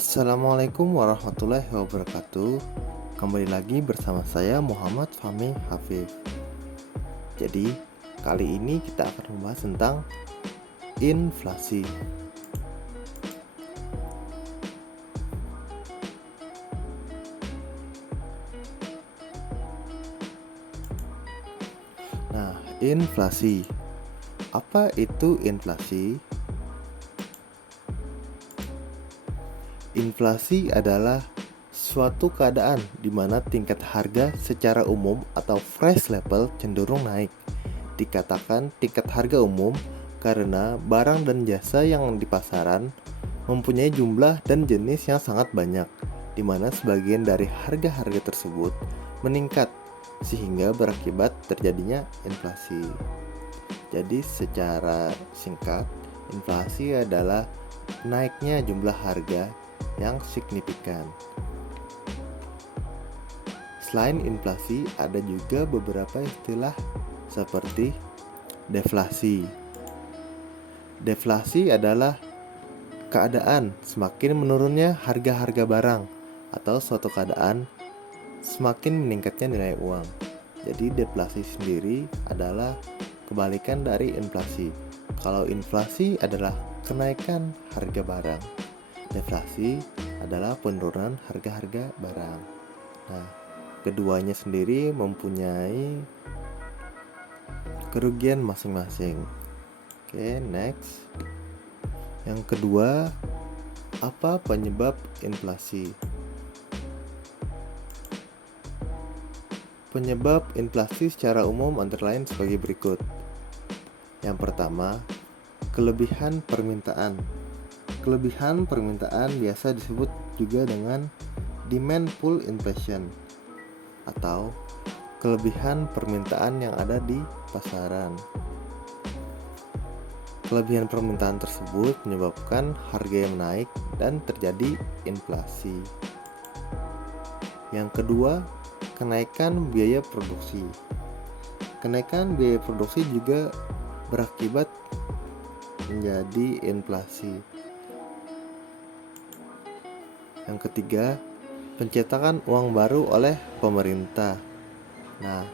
Assalamualaikum warahmatullahi wabarakatuh. Kembali lagi bersama saya Muhammad Fahmi Hafif. Jadi, kali ini kita akan membahas tentang inflasi. Nah, inflasi. Apa itu inflasi? Inflasi adalah suatu keadaan di mana tingkat harga secara umum atau price level cenderung naik. Dikatakan tingkat harga umum karena barang dan jasa yang di pasaran mempunyai jumlah dan jenis yang sangat banyak, di mana sebagian dari harga-harga tersebut meningkat sehingga berakibat terjadinya inflasi. Jadi secara singkat, inflasi adalah naiknya jumlah harga yang signifikan. Selain inflasi, ada juga beberapa istilah seperti deflasi. Deflasi adalah keadaan semakin menurunnya harga-harga barang atau suatu keadaan semakin meningkatnya nilai uang. Jadi deflasi sendiri adalah kebalikan dari inflasi. Kalau inflasi adalah kenaikan harga barang, deflasi adalah penurunan harga-harga barang. Nah, keduanya sendiri mempunyai kerugian masing-masing. Oke, next. Yang kedua, apa penyebab inflasi? Penyebab inflasi secara umum antara lain sebagai berikut. Yang pertama, kelebihan permintaan. Kelebihan permintaan biasa disebut juga dengan demand pull inflation atau kelebihan permintaan yang ada di pasaran. Kelebihan permintaan tersebut menyebabkan harga yang naik dan terjadi inflasi. Yang kedua, kenaikan biaya produksi. Kenaikan biaya produksi juga berakibat menjadi inflasi. Yang ketiga, pencetakan uang baru oleh pemerintah. Nah,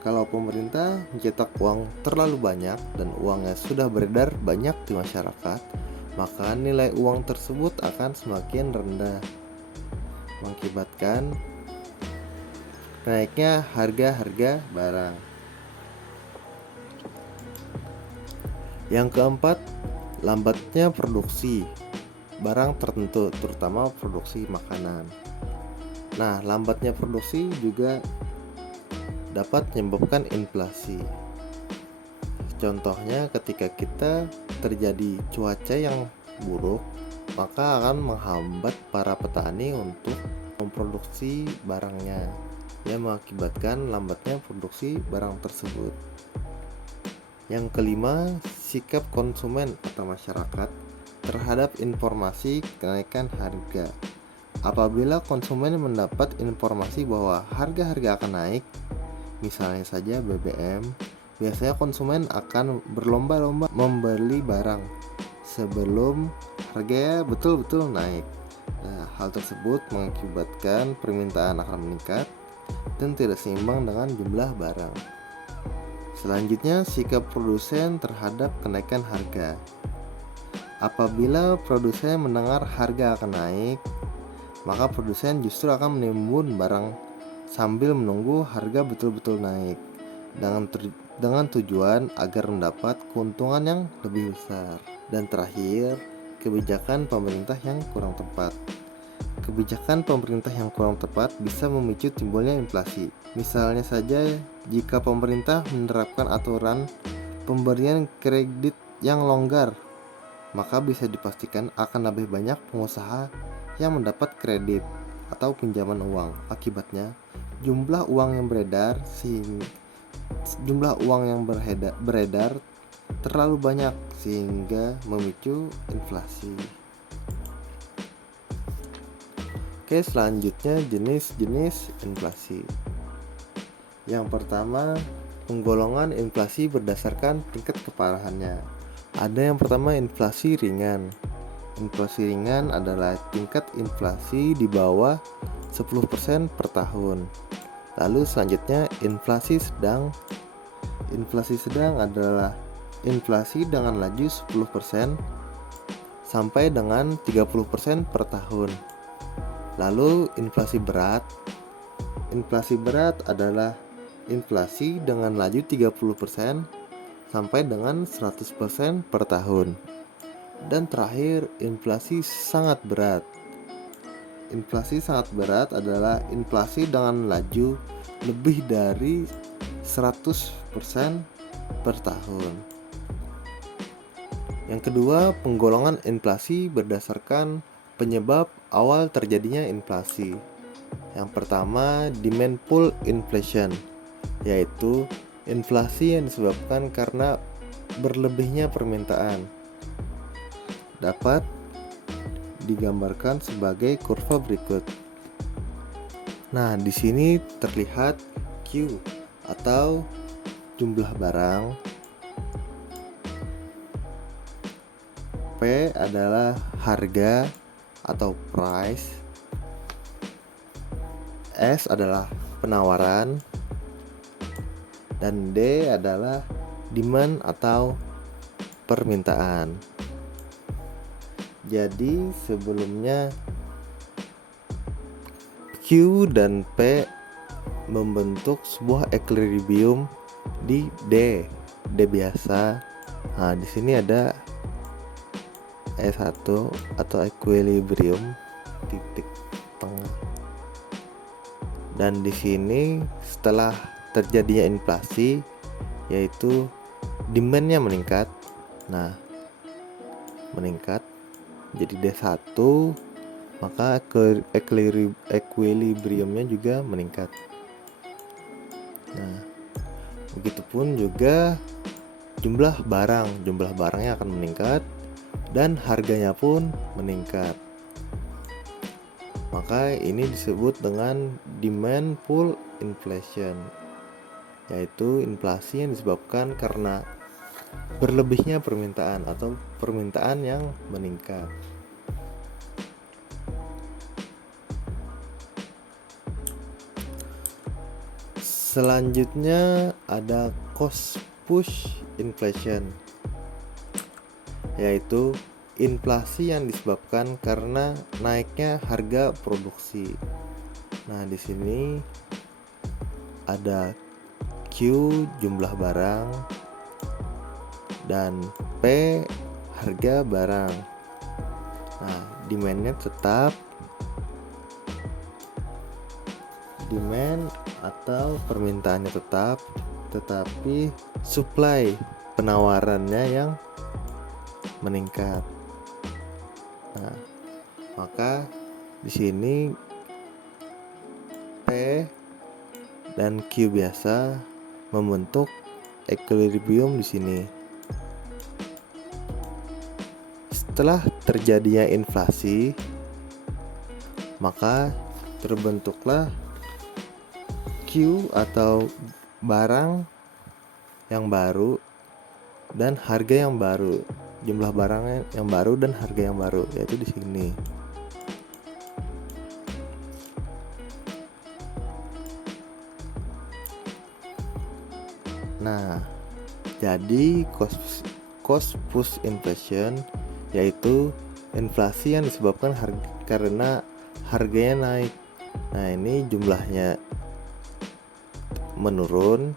kalau pemerintah mencetak uang terlalu banyak dan uangnya sudah beredar banyak di masyarakat, maka nilai uang tersebut akan semakin rendah, mengakibatkan naiknya harga-harga barang. Yang keempat, lambatnya produksi barang tertentu, terutama produksi makanan. Nah, lambatnya produksi juga dapat menyebabkan inflasi. Contohnya ketika kita terjadi cuaca yang buruk, maka akan menghambat para petani untuk memproduksi barangnya, yang mengakibatkan lambatnya produksi barang tersebut. Yang kelima, sikap konsumen atau masyarakat terhadap informasi kenaikan harga. Apabila konsumen mendapat informasi bahwa harga-harga akan naik, misalnya saja BBM, biasanya konsumen akan berlomba-lomba membeli barang sebelum harganya betul-betul naik. Nah, hal tersebut mengakibatkan permintaan akan meningkat dan tidak seimbang dengan jumlah barang. Selanjutnya, sikap produsen terhadap kenaikan harga. Apabila produsen mendengar harga akan naik, maka produsen justru akan menimbun barang sambil menunggu harga betul-betul naik dengan tujuan agar mendapat keuntungan yang lebih besar. Dan terakhir, kebijakan pemerintah yang kurang tepat. Kebijakan pemerintah yang kurang tepat bisa memicu timbulnya inflasi. Misalnya saja jika pemerintah menerapkan aturan pemberian kredit yang longgar, maka bisa dipastikan akan lebih banyak pengusaha yang mendapat kredit atau pinjaman uang. Akibatnya, jumlah uang yang beredar terlalu banyak sehingga memicu inflasi. Oke, selanjutnya jenis-jenis inflasi. Yang pertama, penggolongan inflasi berdasarkan tingkat keparahannya. Ada yang pertama inflasi ringan. Inflasi ringan adalah tingkat inflasi di bawah 10% per tahun. Lalu selanjutnya inflasi sedang. Inflasi sedang adalah inflasi dengan laju 10% sampai dengan 30% per tahun. Lalu inflasi berat. Inflasi berat adalah inflasi dengan laju 30% sampai dengan 100% per tahun. Dan terakhir, inflasi sangat berat. Inflasi sangat berat adalah inflasi dengan laju lebih dari 100% per tahun. Yang kedua, penggolongan inflasi berdasarkan penyebab awal terjadinya inflasi. Yang pertama, demand pull inflation, yaitu inflasi yang disebabkan karena berlebihnya permintaan. Dapat digambarkan sebagai kurva berikut. Nah, di sini terlihat Q atau jumlah barang. P adalah harga atau price. S adalah penawaran, dan D adalah demand atau permintaan. Jadi sebelumnya Q dan P membentuk sebuah equilibrium di D biasa. Nah, di sini ada E1 atau equilibrium titik tengah. Dan di sini setelah terjadinya inflasi, yaitu demand-nya meningkat. Nah, meningkat jadi D1, maka equilibriumnya juga meningkat. Nah, begitupun juga jumlah barangnya akan meningkat dan harganya pun meningkat. Maka ini disebut dengan demand pull inflation, yaitu inflasi yang disebabkan karena berlebihnya permintaan atau permintaan yang meningkat. Selanjutnya ada cost push inflation, yaitu inflasi yang disebabkan karena naiknya harga produksi. Nah, di sini ada Q jumlah barang dan P harga barang. Nah, demand-nya tetap, demand atau permintaannya tetap, tetapi supply penawarannya yang meningkat. Nah, maka di sini P dan Q biasa membentuk equilibrium di sini. Setelah terjadinya inflasi, maka terbentuklah Q atau barang yang baru dan harga yang baru. Jumlah barang yang baru dan harga yang baru, yaitu di sini. Nah, jadi cost push inflation yaitu inflasi yang disebabkan karena harganya naik. Nah, ini jumlahnya menurun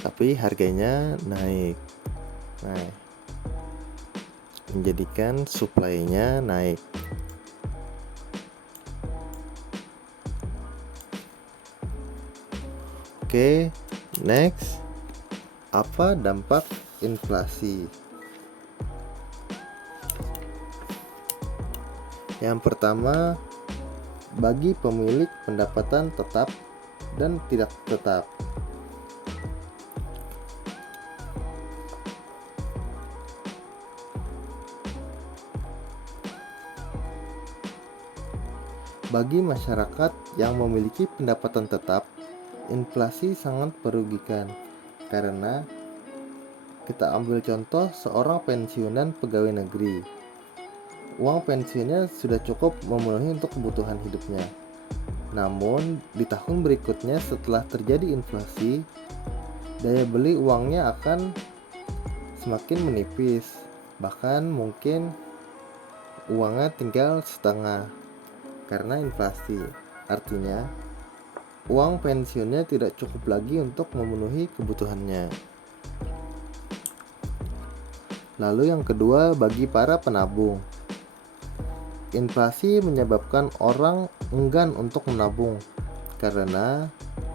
tapi harganya naik. Nah, menjadikan supply-nya naik. Oke, next. Apa dampak inflasi? Yang pertama, bagi pemilik pendapatan tetap dan tidak tetap. Bagi masyarakat yang memiliki pendapatan tetap, inflasi sangat merugikan karena kita ambil contoh seorang pensiunan pegawai negeri. uang pensiunnya sudah cukup memenuhi untuk kebutuhan hidupnya. Namun, di tahun berikutnya setelah terjadi inflasi, daya beli uangnya akan semakin menipis. Bahkan mungkin uangnya tinggal setengah karena inflasi. Artinya, uang pensiunnya tidak cukup lagi untuk memenuhi kebutuhannya. Lalu yang kedua, bagi para penabung. Inflasi menyebabkan orang enggan untuk menabung karena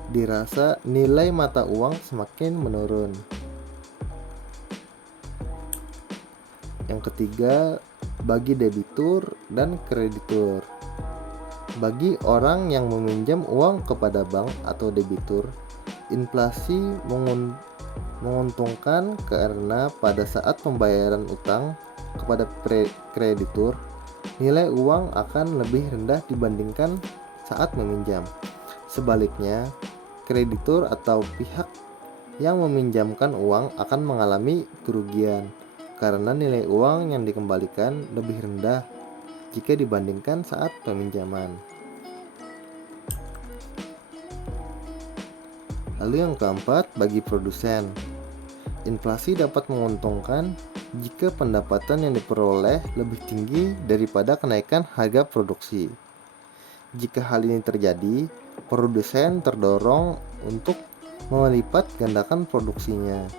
dirasa nilai mata uang semakin menurun. Yang ketiga, bagi debitur dan kreditur. Bagi orang yang meminjam uang kepada bank atau debitur, inflasi menguntungkan karena pada saat pembayaran utang kepada kreditur, nilai uang akan lebih rendah dibandingkan saat meminjam. Sebaliknya, kreditur atau pihak yang meminjamkan uang akan mengalami kerugian karena nilai uang yang dikembalikan lebih rendah jika dibandingkan saat peminjaman. Lalu yang keempat, bagi produsen. Inflasi dapat menguntungkan jika pendapatan yang diperoleh lebih tinggi daripada kenaikan harga produksi. Jika hal ini terjadi, produsen terdorong untuk melipat gandakan produksinya.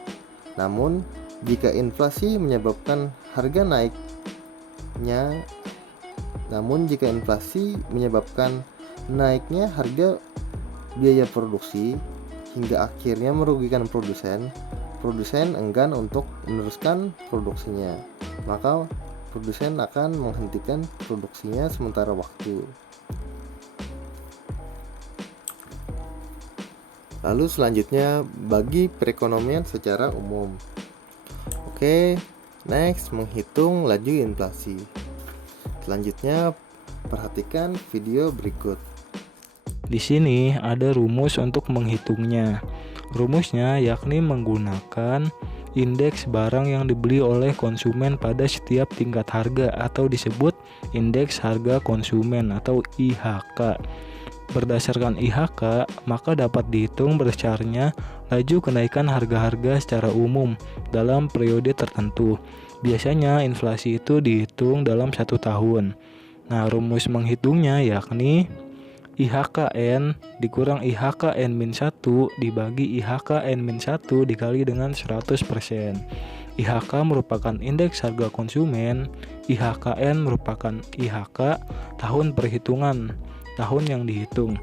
Namun, jika inflasi menyebabkan naiknya harga biaya produksi hingga akhirnya merugikan produsen enggan untuk meneruskan produksinya. Maka produsen akan menghentikan produksinya sementara waktu. Lalu selanjutnya, bagi perekonomian secara umum. Oke, next, menghitung laju inflasi. Selanjutnya, perhatikan video berikut. Di sini ada rumus untuk menghitungnya. Rumusnya yakni menggunakan indeks barang yang dibeli oleh konsumen pada setiap tingkat harga atau disebut indeks harga konsumen atau IHK. Berdasarkan IHK, maka dapat dihitung besarnya laju kenaikan harga-harga secara umum dalam periode tertentu. Biasanya inflasi itu dihitung dalam 1 tahun. Nah, rumus menghitungnya yakni IHKN dikurang IHKN-1 dibagi IHKN-1 dikali dengan 100%. IHK merupakan indeks harga konsumen, IHKN merupakan IHK tahun perhitungan, tahun yang dihitung,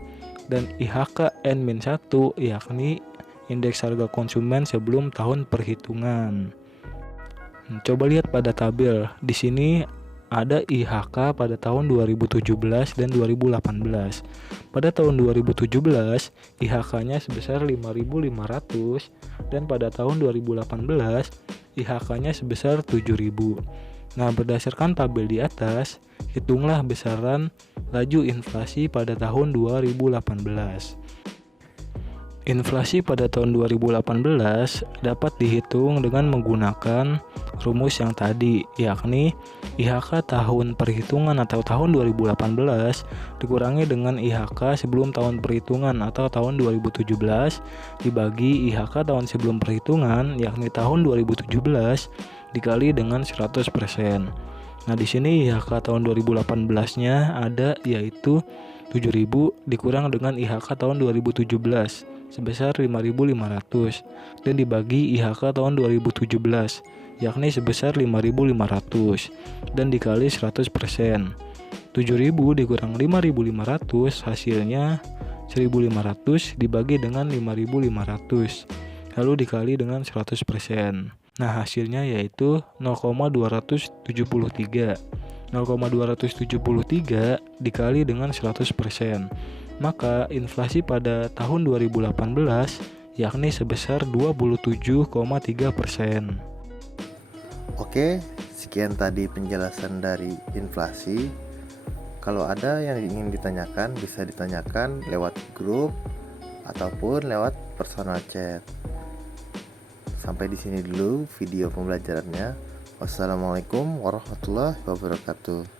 dan IHKN-1 yakni indeks harga konsumen sebelum tahun perhitungan. Coba lihat pada tabel. Di sini ada IHK pada tahun 2017 dan 2018. Pada tahun 2017, IHK-nya sebesar 5.500 dan pada tahun 2018, IHK-nya sebesar 7.000. Nah, berdasarkan tabel di atas, hitunglah besaran laju inflasi pada tahun 2018. Inflasi pada tahun 2018 dapat dihitung dengan menggunakan rumus yang tadi, yakni IHK tahun perhitungan atau tahun 2018 dikurangi dengan IHK sebelum tahun perhitungan atau tahun 2017 dibagi IHK tahun sebelum perhitungan, yakni tahun 2017 dikali dengan 100%. Nah, di sini IHK tahun 2018-nya ada, yaitu 7.000 dikurang dengan IHK tahun 2017 sebesar 5.500 dan dibagi IHK tahun 2017 yakni sebesar 5.500 dan dikali 100%. 7.000 dikurang 5.500 hasilnya 1.500 dibagi dengan 5.500 lalu dikali dengan 100%. Nah, hasilnya yaitu 0,273. 0,273 dikali dengan 100%. Maka inflasi pada tahun 2018 yakni sebesar 27,3%. Oke, sekian tadi penjelasan dari inflasi. Kalau ada yang ingin ditanyakan, bisa ditanyakan lewat grup ataupun lewat personal chat. Sampai di sini dulu video pembelajarannya. Wassalamualaikum warahmatullahi wabarakatuh.